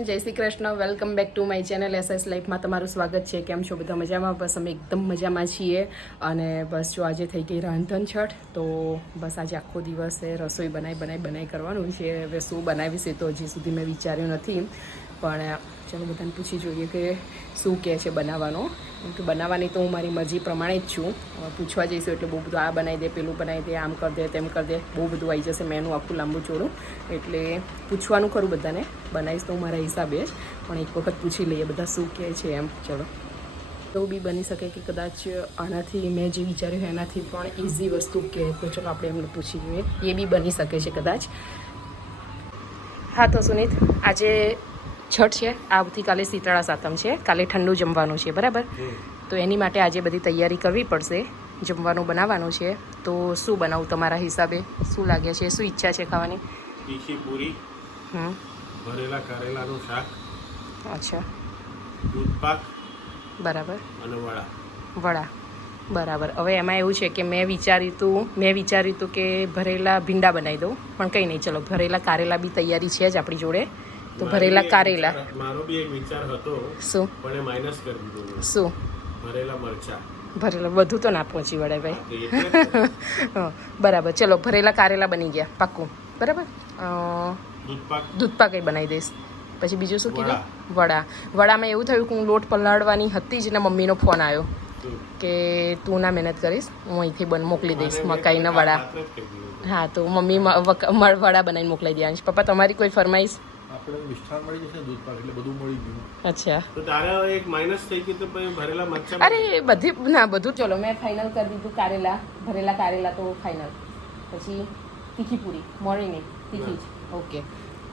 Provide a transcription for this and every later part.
Friend, જય Shri Krishna. Welcome back to my channel SS લાઈફમાં તમારું સ્વાગત છે. કેમ છો બધા મજામાં? બસ અમે એકદમ મજામાં છીએ. અને બસ જો આજે થઈ ગઈ રાંધણ છઠ, તો બસ આજે આખો દિવસ રસોઈ બનાવી બનાવી બનાવી કરવાનું છે. હવે શું બનાવીશ એ તો હજી સુધી મેં વિચાર્યું નથી. પણ ચાલો બધાને પૂછી જોઈએ કે શું કહે છે બનાવવાનો. કેમ કે બનાવવાની તો હું મારી મરજી પ્રમાણે જ છું. પૂછવા જઈશું એટલે બહુ બધું આ બનાવી દે, પેલું બનાવી દે, આમ કરી દે, તેમ કરી દે. બહુ બધું આવી જશે મેનું આખું લાંબુ ચોરું. એટલે પૂછવાનું ખરું બધાને. બનાવીશ તો હું મારા હિસાબે જ. પણ એક વખત પૂછી લઈએ બધા શું કહે છે એમ. ચલો. એવું બી બની શકે કે કદાચ આનાથી મેં જે વિચાર્યું એનાથી પણ ઇઝી વસ્તુ કહે તો ચલો આપણે એમને પૂછી જોઈએ એ બી બની શકે છે કદાચ. હા તો સુનિત, આજે છઠ છે આવતીકાલે શીતળા સાતમ છે કાલે ઠંડુ જમવાનું છે બરાબર? તો એની માટે આજે બધી તૈયારી કરવી પડશે જમવાનું બનાવવાનું છે. તો શું બનાવું તમારા હિસાબે? શું લાગે છે? શું ઈચ્છા છે ખાવાની? તીખી પૂરી હમ. ભરેલા કરેલાનું શાક અચ્છા. દૂધ પાક બરાબર. અને વડા. વડા. બરાબર. હવે એમાં એવું છે કે મેં વિચાર્યું હતું મેં વિચાર્યું હતું કે ભરેલા ભીંડા બનાવી દઉં પણ કંઈ નહીં. ચલો ભરેલા કારેલા બી તૈયારી છે જ આપણી જોડે. તો ભરેલા કારેલા. મારો બી એક વિચાર હતો શું? પણ એ માઇનસ કરી દીધો શું? ભરેલા મરચા. ભરેલા બધું તો ના પહોંચી વળાય ભાઈ. બરાબર. ચલો ભરેલા કારેલા બની ગયા પાક્કું. બરાબર? પાક દૂધ પાક. એ બનાવી દઈશ. પછી બીજું શું કીધું? વડા. વડામાં એવું થયું કે હું લોટ પલાળવાની હતી જ ને મમ્મીનો ફોન આવ્યો કે તું ના મહેનત કરીશ હું અહીંથી બન મોકલી દઈશ મકાઈના વડા. હા તો મમ્મી વડા બનાવીને મોકલાઈ દે પપ્પા તમારી કોઈ ફરમાઈશ? આપણે મિષ્ઠાન મળી જશે દૂધ પાક એટલે બધું મળી ગયું. અચ્છા. તો તારે એક માઇનસ થઈ ગયું તો પછી ભરેલા મરચા અરે બધી ના બધું ચલો મેં ફાઇનલ કરી દીધું કારેલા ભરેલા કારેલા તો ફાઇનલ પછી તીખી પૂરી મોર્નિંગ તીખી જ. ઓકે.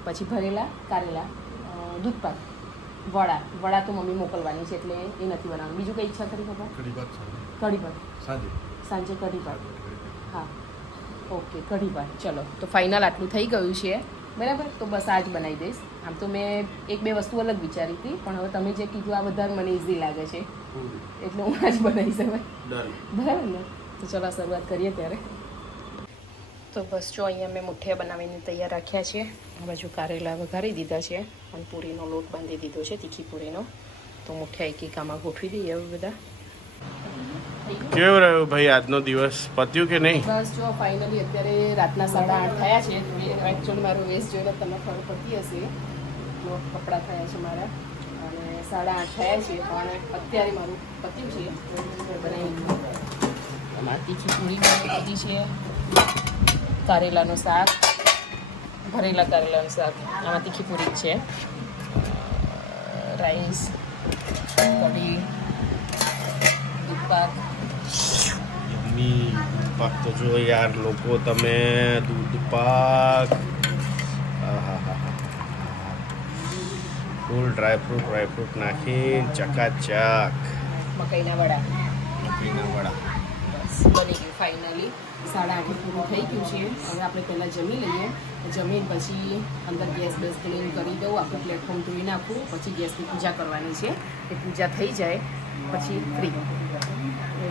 પછી ભરેલા કારેલા દૂધ પાક. વડા વડા તો મમ્મી મોકલવાની છે એટલે એ નથી બનાવવાનું. બીજું કઈ ઈચ્છા કરી પપ્પા? કઢી ભાત સાંજે કઢી ભાત. સાંજે. સાંજે કઢી ભાત. હા. ઓકે કઢી ભાત. ચલો તો ફાઇનલ આટલું થઈ ગયું છે. બરાબર? તો બસ આ જ બનાવી દઈશ. આમ તો મેં એક બે વસ્તુ અલગ વિચારી હતી પણ હવે તમે જે કીધું આ વધારે મને ઇઝી લાગે છે. એટલે હું આ જ બનાવીશ હવે. બરાબર ને? તો ચલો શરૂઆત કરીએ ત્યારે. તો બસ જો અહીંયા મેં મુઠ્ઠિયા બનાવીને તૈયાર રાખ્યા છે. આ બાજુ કારેલા વઘારી દીધા છે અને પૂરીનો લોટ બાંધી દીધો છે તીખી પૂરીનો. તો મુઠ્ઠિયા એક એક આમાં ગોઠવી દઈએ હવે બધા. કેવું રહ્યું ભાઈ આજનો દિવસ? પત્યું કે નહીં? બસ જો ફાઇનલી અત્યારે રાતના સાડા આઠ થયા છે. એકચ્યુઅલી મારો વેસ્ટ જોઈને તમને ખબર પડતી હશે. જો, કપડાં થયા છે મારા. અને સાડા આઠ થયા છે, પણ અત્યારે મારું પત્યું છે. બનાવી મારી તીખી પૂરી બનાવી છે. કારેલાનું શાક. ભરેલા કારેલાનું શાક. આમાં તીખી પૂરી છે. રાઈસ કઢી, દૂધ દૂધ પાક તો જો યાર લોકો તમે દૂધ પાક. ફૂલ ડ્રાયફ્રૂટ ડ્રાયફ્રૂટ નાખી ચકાચક. મકાઈના વડા. મકાઈના વડા. બસ બની ગયું ફાઇનલી સાડા આઠ પૂરું થઈ ગયું છે. હવે આપણે પહેલાં જમી લઈએ. જમીન પછી અંદર ગેસ બેસ ક્લીન કરી દઉં. આખું પ્લેટફોર્મ ધોઈ નાખું. પછી ગેસની પૂજા કરવાની છે. એ પૂજા થઈ જાય. પછી ફ્રી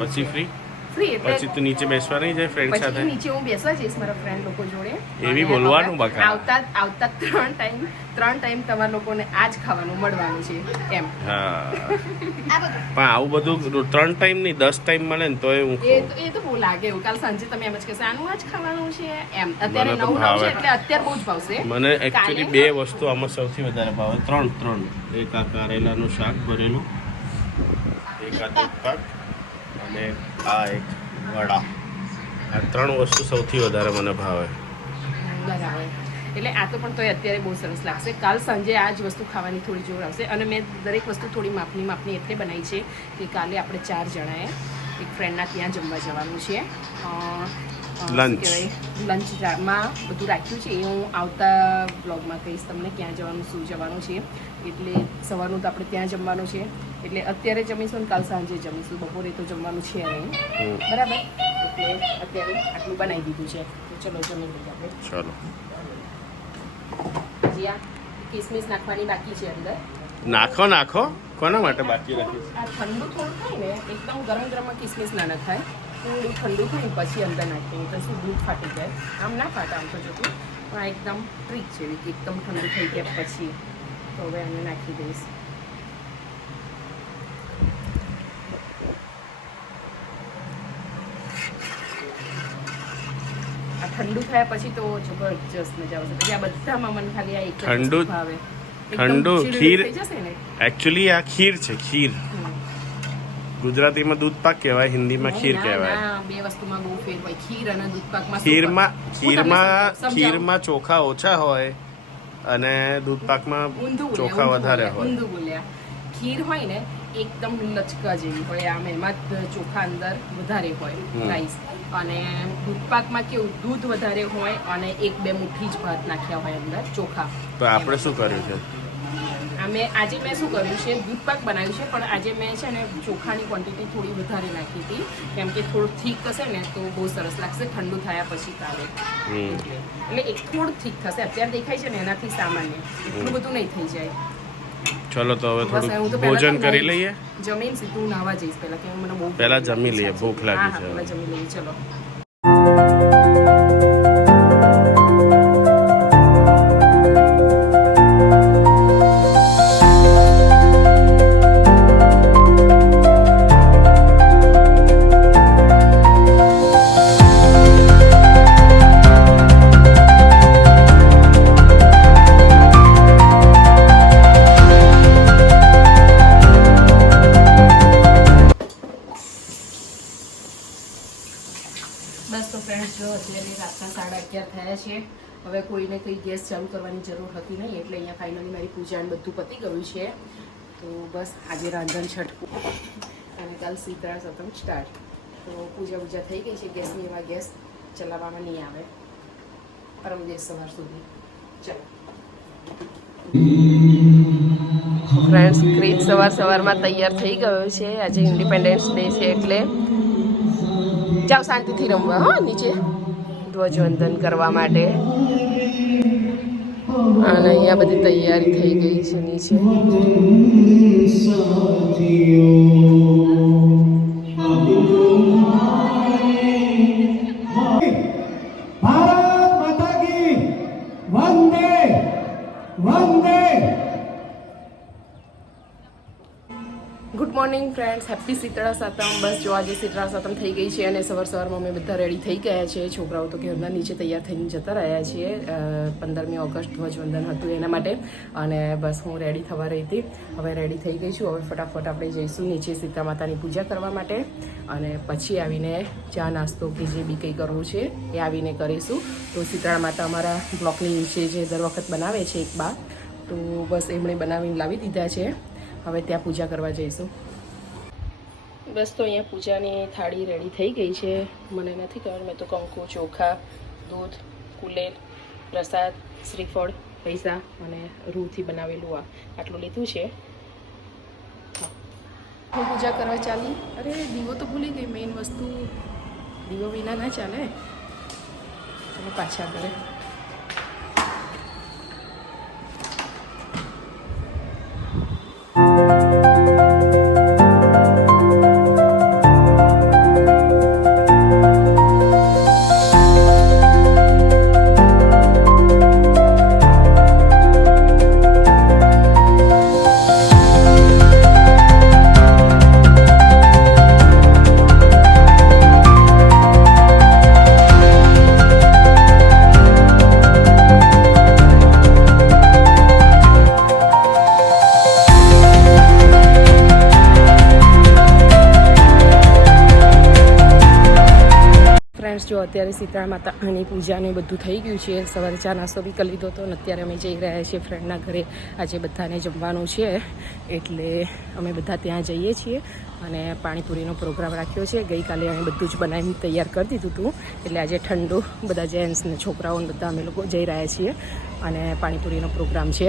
પછી ફ્રી ફ્રી પછી તો નીચે બેસવા નહીં જાય ફ્રેન્ડ પછી સાથે? નીચે હું બેસવા જઈશ મારા ફ્રેન્ડ લોકો જોડે. એવી બોલવાનું બકા. આવતા આવતા ત્રણ ટાઈમ ત્રણ ટાઈમ તમારા લોકોને આ જ ખાવાનું મળવાનું છે એમ. હા. પણ આવું બધું ત્રણ ટાઈમ નહીં દસ ટાઈમ મળે ને તોય હું એ તો એ તો બહુ લાગે એવું. કાલ સાંજે તમે એમ જ કહેશો આનું આ જ ખાવાનું છે? એમ. અત્યારે નવું નવું છે એટલે અત્યારે બહુ જ ભાવશે. મને એકચ્યુઅલી બે વસ્તુ આમાં સૌથી વધારે ભાવે. ત્રણ ત્રણ. એક આ કારેલાનું શાક ભરેલું એક આ દૂધ પાક અને આ એક વડા. આ ત્રણ વસ્તુ સૌથી વધારે મને ભાવે. બરાબર. એટલે આ તો પણ તોય અત્યારે બહુ સરસ લાગશે. કાલ સાંજે આ જ વસ્તુ ખાવાની થોડી જોર આવશે. અને મેં દરેક વસ્તુ થોડી માપની માપની એટલે બનાવી છે કે કાલે આપણે ચાર જણાએ એક ફ્રેન્ડના ત્યાં જમવા જવાનું છે. કહેવાય? લંચમાં બધું રાખ્યું છે. એ હું આવતા બ્લોગમાં કહીશ તમને ક્યાં જવાનું શું જવાનું છે. એટલે સવારનું તો આપણે ત્યાં જમવાનું છે. એટલે અત્યારે જમીશું ને કાલ સાંજે જમીશું. બપોરે તો જમવાનું છે નહીં. બરાબર? એટલે અત્યારે આટલું બનાવી દીધું છે. તો ચલો જમી લઈએ આપણે. ચલો. હજી આ કિસમિસ નાખવાની બાકી છે અંદર. નાખો નાખો. કોના માટે બાકી રાખીશ આ ઠંડુ થોડું થાય ને એકદમ ગરમ ગરમમાં કિસમિસ ના નખાય. થોડું ઠંડુ થાય પછી અંદર નાખીએ. તો શું દૂધ ફાટી જાય? આમ ના ફાટે આમ તો જતું પણ આ એકદમ ટ્રીક છે કે એકદમ ઠંડુ થઈ ગયા પછી. તો હવે અમે નાખી દઈશ. આ ઠંડુ થયા પછી તો જબરજસ્ત મજા આવશે પછી આ બધામાં મને ખાલી આ એક ઠંડુ- ઠંડુ, ખીર- એકચ્યુઅલી આ ખીર છે ખીર. ગુજરાતીમાં દૂધ પાક કહેવાય હિન્દીમાં ખીર કહેવાય. બે વસ્તુમાં બહુ ફેર હોય. ખીર અને દૂધ પાકમાં ખીરમાં ખીરમાં ખીરમાં ચોખા ઓછા હોય અને દૂધ પાકમાં ચોખા વધારે હોય. બોલ્યા. ખીર હોય ને એકદમ લચકા જેવી હોય. આમ એમાં ચોખા અંદર વધારે હોય રાઈસ અને દૂધપાકમાં કેવું દૂધ વધારે હોય અને એક બે મુઠ્ઠી જ ભાત નાખ્યા હોય અંદર ચોખા. તો આપણે શું કર્યું છે? અમે આજે મેં શું કર્યું છે દૂધપાક બનાવ્યું છે પણ આજે મેં છે ને ચોખાની ક્વોન્ટિટી થોડી વધારે નાખી હતી. કેમ કે થોડું થીક હશે ને તો બહુ સરસ લાગશે ઠંડુ થયા પછી કાલે. એટલે એક થોડું થીક થશે. અત્યારે દેખાય છે ને એનાથી સામાન્ય. એટલું બધું નહીં થઈ જાય. ચલો તો હવે થોડું ભોજન કરી લઈએ. જમીન સીધું નાવા જઈશ પહેલા કે મને બહુ પહેલા જમી લઈએ. ભૂખ લાગી છે. જમી લઈએ ચલો. ફાઇનલી મારી પૂજા બધું પતી ગયું છે. તો બસ આજે રાંધણ છટકું. અને કાલ શીતળા સતમ સ્ટાર્ટ. તો પૂજા પૂજા થઈ ગઈ છે, ગેસની એવા ગેસ ચલાવવામાં નહીં આવે. પરમ દિવસ સવાર સુધી. ચાલો. ફ્રેન્ડ્સ ક્રીજ સવાર સવારમાં તૈયાર થઈ ગયો છે. આજે ઇન્ડિપેન્ડન્સ ડે છે એટલે જાઓ શાંતિથી રમવા, હા, નીચે. ધ્વજવંદન કરવા માટે. અને અહીંયા બધી તૈયારી થઈ ગઈ છે નીચે. હેપી શીતળા સાતમ, બસ જો આજે શીતળા સાતમ થઈ ગઈ છે અને સવાર સવારમાં અમે બધા રેડી થઈ ગયા છે. છોકરાઓ તો ઘરના નીચે તૈયાર થઈને જતા રહ્યા છીએ. પંદરમી ઓગસ્ટ ધ્વજવંદન હતું એના માટે અને બસ હું રેડી થવા રહી હતી. હવે રેડી થઈ ગઈ છું. હવે ફટાફટ આપણે જઈશું નીચે સીતા માતાની પૂજા કરવા માટે અને પછી આવીને ચા નાસ્તો કે જે બી કંઈ કરવું છે એ આવીને કરીશું. તો શીતળા માતા અમારા બ્લોકની નીચે જે દર વખત બનાવે છે એક બા તો બસ એમણે બનાવીને લાવી દીધા છે. હવે ત્યાં પૂજા કરવા જઈશું. બસ તો અહીંયા પૂજાની થાળી રેડી થઈ ગઈ છે. મને નથી ખબર, મેં તો કંકુ, ચોખા, દૂધ, કુલેર, પ્રસાદ, શ્રીફળ, પૈસા અને રૂથી બનાવેલું આ. આટલું લીધું છે. હા. પૂજા કરવા ચાલી? અરે, દીવો તો ભૂલી ગઈ. મેઇન વસ્તુ દીવો વિના ના ચાલે. તમે પાછા ઘરે અત્યારે સીતળા માતાની પૂજા ને બધું થઈ ગયું છે. સવારે ચા નાસ્તો બી કરી લીધો હતો અને અત્યારે અમે જઈ રહ્યા છીએ ફ્રેન્ડના ઘરે. આજે બધાને જમવાનું છે, એટલે અમે બધા ત્યાં જઈએ છીએ અને પાણીપુરીનો પ્રોગ્રામ રાખ્યો છે. ગઈકાલે અમે બધું જ બનાવીને તૈયાર કરી દીધું હતું. એટલે આજે ઠંડુ બધા જેન્ટ્સને છોકરાઓને બધા અમે લોકો જઈ રહ્યા છીએ અને પાણીપુરીનો પ્રોગ્રામ છે.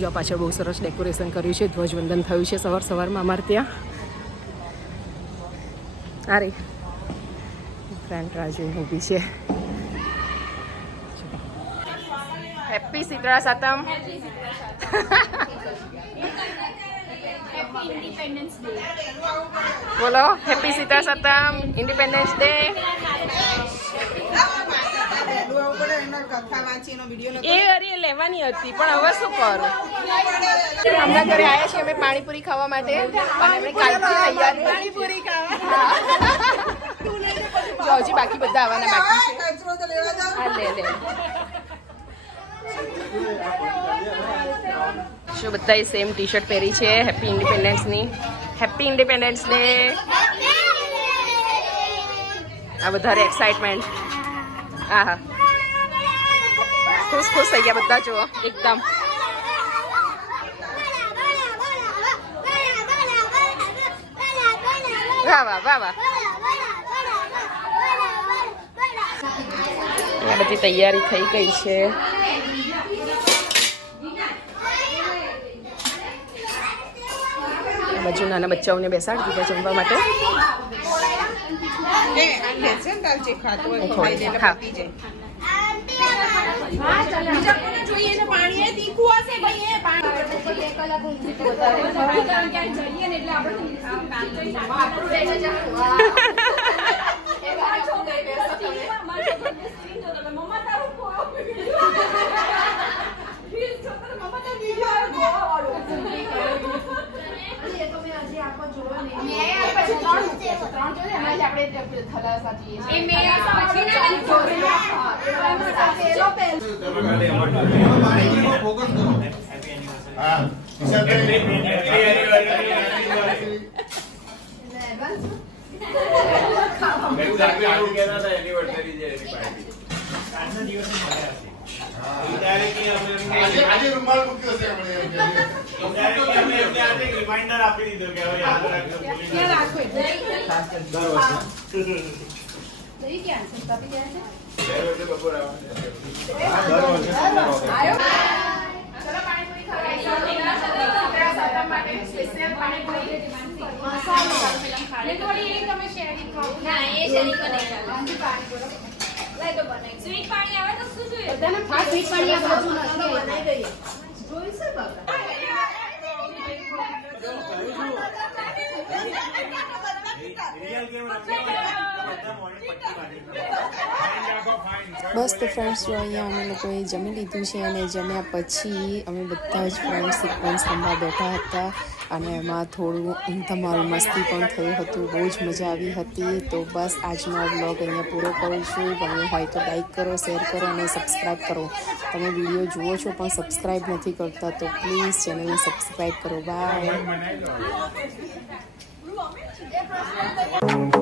જો પાછળ બહુ સરસ ડેકોરેશન કર્યું છે, ધ્વજવંદન થયું છે સવાર સવારમાં અમારે ત્યાં. આ રાહ ફ્રેન્ડ ઊભી છે હેપી શીતળા સાતમ બોલો happy Shitala Satam Independence Day એ અરે લેવાની હતી પણ હવે શું કરું? હમણાં ઘરે આવ્યા છીએ અમે પાણીપુરી ખાવા માટે અને અમે કાલથી તૈયાર પાણીપુરી ખાવા. જો હજી બાકી બધા આવવાના બાકી છે. હા લે લે. જો બધાએ સેમ ટી શર્ટ પહેરી છે? હેપી ઇન્ડિપેન્ડન્સની હેપી ઇન્ડિપેન્ડન્સ ડે આ વધારે એક્સાઇટમેન્ટ હા હા. ખુશ ખુશ થઈ ગયા બધા જુઓ. એકદમ. વાહ વાહ વાહ વાહ. આ બધી તૈયારી થઈ ગઈ છે. બાજુ નાના બચ્ચાઓને બેસાડી દીધા જમવા માટે. એ રૂમાલ મૂક્યો છે ને તાર જે ખાતું હોય એ ખવાઈ દે એટલે હા. પતી જાય રિમાઇન્ડર આપી દીધો કે હવે યાદ રાખજો ભૂલી ના સ્વીટ પાણી આવે તો શું જોઈએ બસ તો ફ્રેન્ડ્સ જો અહીંયા અમે લોકોએ જમી લીધું છે અને જમ્યા પછી અમે બધા જ ફ્રેન્ડ્સ સિક્વન્સ રમવા બેઠા હતા અને એમાં થોડું તમારું મસ્તી પણ થયું હતું, બહુ જ મજા આવી હતી. તો બસ આજનો બ્લોગ અહીંયા પૂરો કરું છું. ગમે હોય તો લાઈક કરો શેર કરો અને સબસ્ક્રાઈબ કરો. તમે વીડિયો જુઓ છો પણ સબસ્ક્રાઈબ નથી કરતા, તો પ્લીઝ ચેનલને સબસ્ક્રાઈબ કરો. Bye Bye.